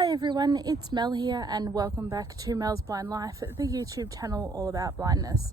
Hi everyone, it's Mel here and welcome back to Mel's Blind Life, the YouTube channel all about blindness.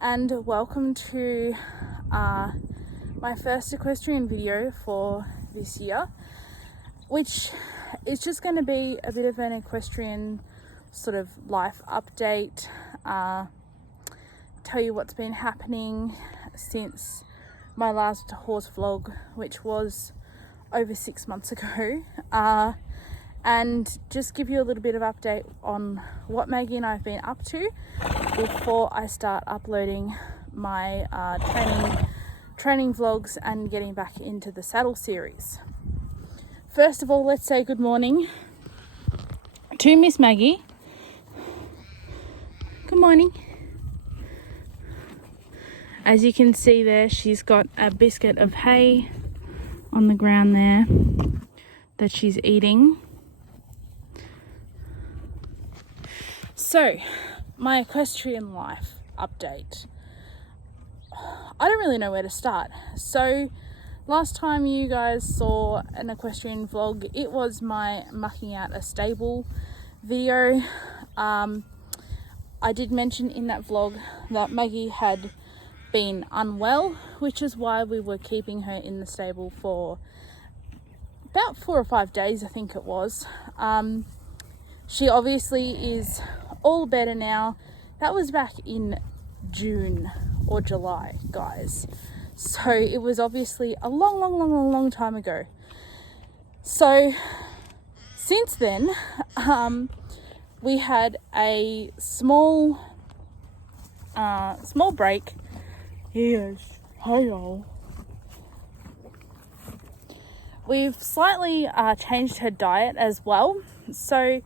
And welcome to my first equestrian video for this year, which is just going to be a bit of an equestrian sort of life update, tell you what's been happening since my last horse vlog, which was over 6 months ago, and just give you a little bit of update on what Maggie and I have been up to before I start uploading my training vlogs and getting back into the saddle series. First of all, let's say good morning to Miss Maggie. Good morning. As you can see there, she's got a biscuit of hay on the ground there that she's eating. So, my equestrian life update. I don't really know where to start. So, last time you guys saw an equestrian vlog, it was my mucking out a stable video. I did mention in that vlog that Maggie had been unwell, which is why we were keeping her in the stable for about 4 or 5 days, I think it was. She obviously is all better now. That was back in June or July, guys. So it was obviously a long time ago. So since then, we had a small break. Yes, hi y'all. We've slightly changed her diet as well. So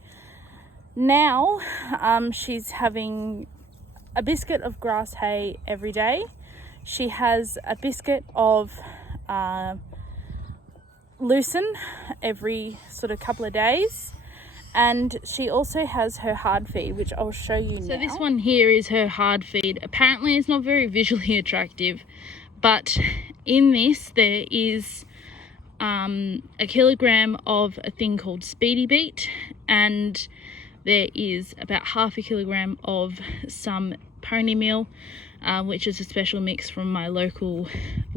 now she's having a biscuit of grass hay every day. She has a biscuit of lucerne every sort of couple of days. And she also has her hard feed, which I'll show you now. So this one here is her hard feed. Apparently it's not very visually attractive, but in this there is a kilogram of a thing called Speedy Beet, and there is about half a kilogram of some pony meal, which is a special mix from my local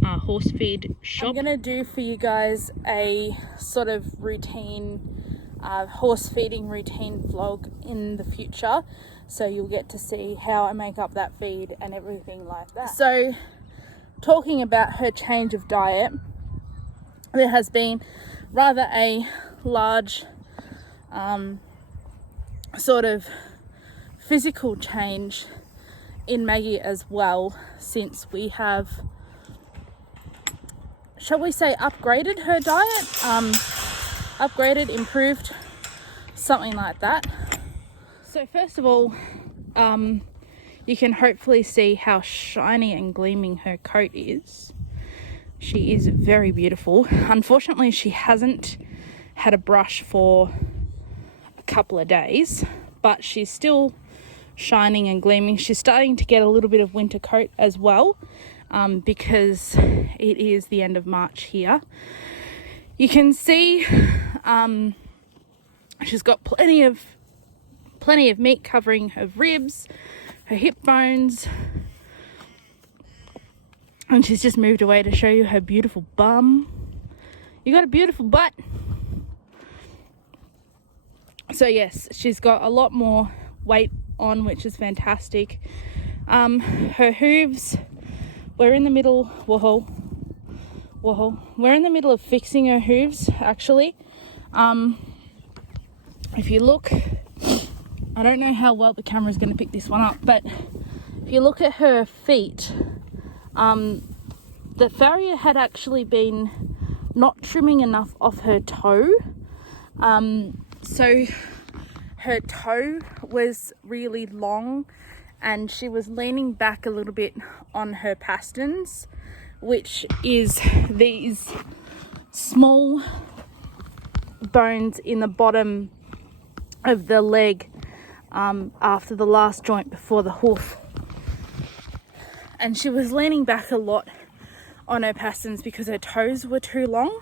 horse feed shop. I'm gonna do for you guys a sort of routine horse feeding routine vlog in the future, so you'll get to see how I make up that feed and everything like that. So talking about her change of diet, there has been rather a large sort of physical change in Maggie as well, since we have, shall we say, upgraded her diet, upgraded, improved, something like that. So first of all, you can hopefully see how shiny and gleaming her coat is. She is very beautiful. Unfortunately, she hasn't had a brush for a couple of days, but she's still shining and gleaming. She's starting to get a little bit of winter coat as well, because it is the end of March here. You can see she's got plenty of meat covering her ribs, her hip bones, and she's just moved away to show you her beautiful bum. You got a beautiful butt. So yes, she's got a lot more weight on, which is fantastic. Her hooves, we're in the middle, we're in the middle of fixing her hooves, actually. If you look, I don't know how well the camera's going to pick this one up, but if you look at her feet, the farrier had actually been not trimming enough off her toe. So her toe was really long and she was leaning back a little bit on her pasterns, which is these small bones in the bottom of the leg, after the last joint before the hoof. And she was leaning back a lot on her pasterns because her toes were too long.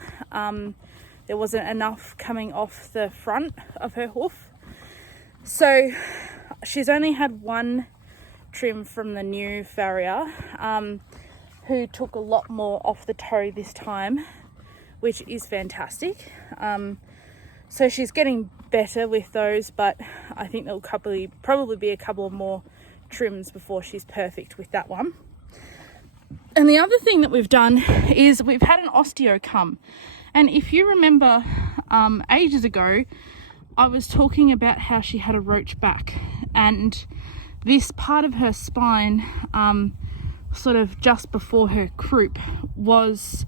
there wasn't enough coming off the front of her hoof. So she's only had one trim from the new farrier, who took a lot more off the toe this time, which is fantastic. So she's getting better with those, but I think there'll probably be a couple of more trims before she's perfect with that one. And the other thing that we've done is we've had an osteo come. And if you remember, ages ago, I was talking about how she had a roach back, and this part of her spine, sort of just before her croup, was,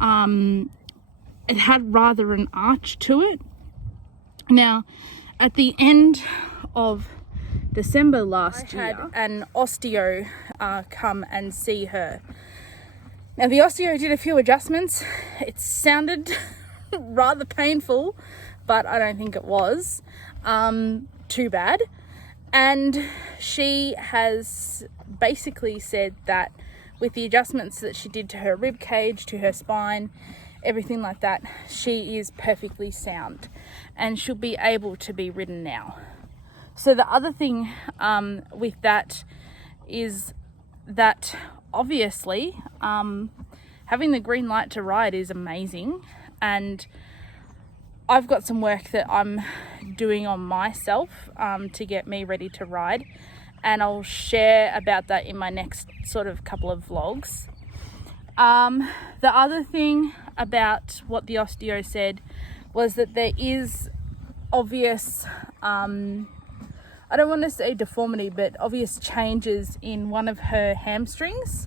it had rather an arch to it. Now, at the end of December last year, I had an osteo come and see her. Now, the osteo did a few adjustments. It sounded rather painful, but I don't think it was too bad. And she has basically said that with the adjustments that she did to her rib cage, to her spine, everything like that, she is perfectly sound and she'll be able to be ridden now. So the other thing with that is that obviously having the green light to ride is amazing, and I've got some work that I'm doing on myself to get me ready to ride, and I'll share about that in my next sort of couple of vlogs. The other thing about what the osteo said was that there is obvious, I don't want to say deformity, but obvious changes in one of her hamstrings.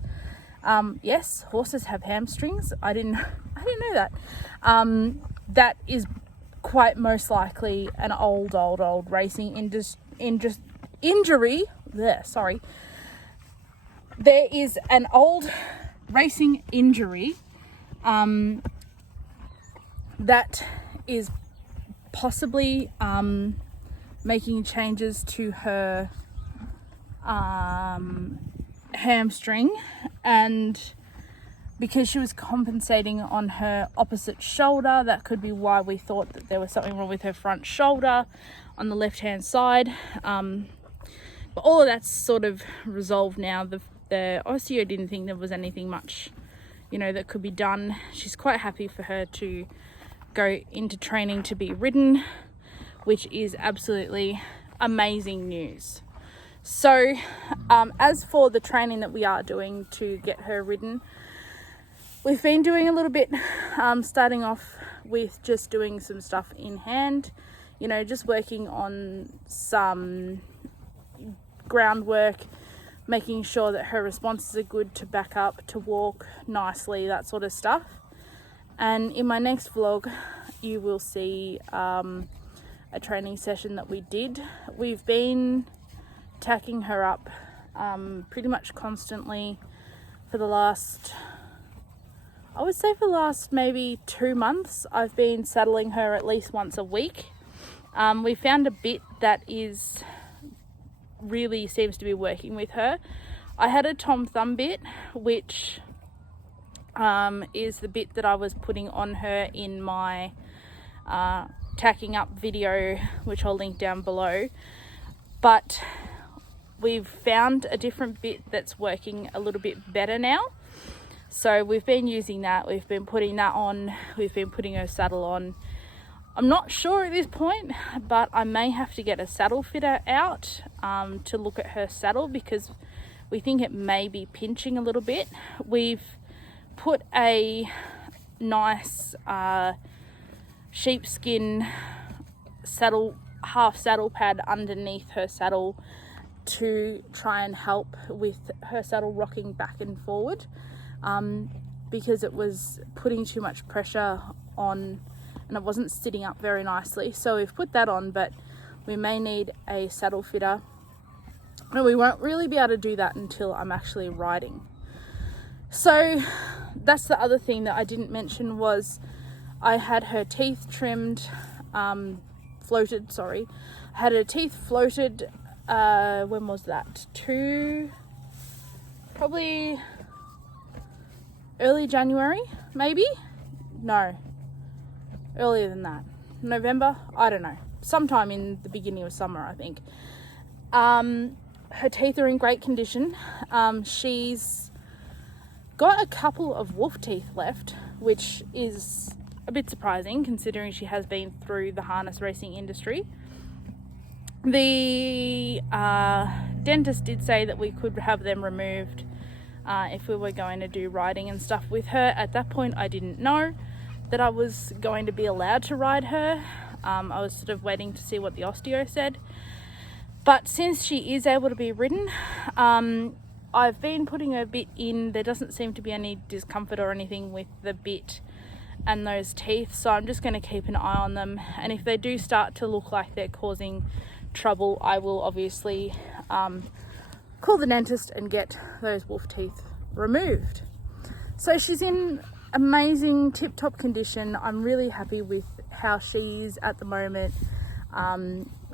Yes, horses have hamstrings. I didn't know that. That is quite most likely an old racing injury. Sorry. There is an old racing injury that is possibly making changes to her hamstring, and because she was compensating on her opposite shoulder, that could be why we thought that there was something wrong with her front shoulder on the left hand side. But all of that's sort of resolved now. The osteo didn't think there was anything much, that could be done. She's quite happy for her to go into training to be ridden, which is absolutely amazing news. So as for the training that we are doing to get her ridden, we've been doing a little bit, starting off with just doing some stuff in hand, just working on some groundwork, making sure that her responses are good to back up, to walk nicely, that sort of stuff. And in my next vlog, you will see a training session that we did. We've been tacking her up pretty much constantly for the last, I would say for the last maybe 2 months. I've been saddling her at least once a week. We found a bit that really seems to be working with her. I had a Tom Thumb bit, which is the bit that I was putting on her in my tacking up video, which I'll link down below. But we've found a different bit that's working a little bit better now. So we've been using that. We've been putting that on. We've been putting her saddle on. I'm not sure at this point, but I may have to get a saddle fitter out to look at her saddle, because we think it may be pinching a little bit. We've put a nice sheepskin half saddle pad underneath her saddle to try and help with her saddle rocking back and forward, because it was putting too much pressure on and it wasn't sitting up very nicely. So we've put that on, but we may need a saddle fitter, and we won't really be able to do that until I'm actually riding. So that's the other thing that I didn't mention, was I had her teeth floated. I had her teeth floated, when was that? Probably early January, maybe? No. earlier than that. November, I don't know, sometime in the beginning of summer, I think. Her teeth are in great condition. She's got a couple of wolf teeth left, which is a bit surprising considering she has been through the harness racing industry. The dentist did say that we could have them removed if we were going to do riding and stuff with her. At that point, I didn't know that I was going to be allowed to ride her. I was sort of waiting to see what the osteo said. But since she is able to be ridden, I've been putting her bit in. There doesn't seem to be any discomfort or anything with the bit and those teeth, so I'm just going to keep an eye on them. And if they do start to look like they're causing trouble, I will obviously call the dentist and get those wolf teeth removed. So she's in amazing tip-top condition. I'm really happy with how she's at the moment.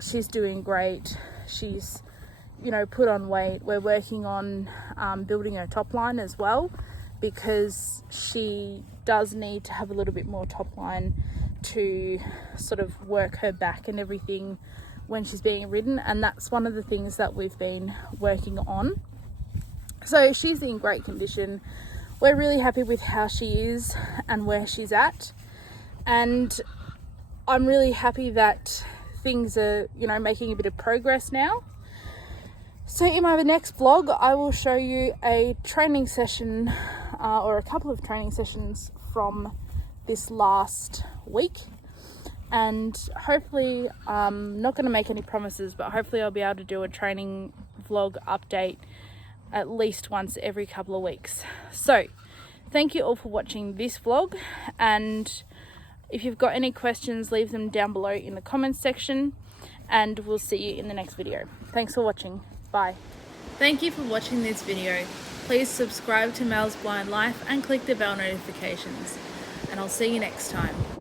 She's doing great. She's, you know, put on weight. We're working on building her top line as well, because she does need to have a little bit more top line to sort of work her back and everything when she's being ridden, and that's one of the things that we've been working on. So she's in great condition. We're really happy with how she is and where she's at, and I'm really happy that things are, you know, making a bit of progress now. So in my next vlog, I will show you a training session or a couple of training sessions from this last week. And hopefully, I'm not going to make any promises, but hopefully I'll be able to do a training vlog update at least once every couple of weeks. So thank you all for watching this vlog, and if you've got any questions, leave them down below in the comments section, and we'll see you in the next video. Thanks for watching. Bye. Thank you for watching this video. Please subscribe to Mel's Blind Life and click the bell notifications, and I'll see you next time.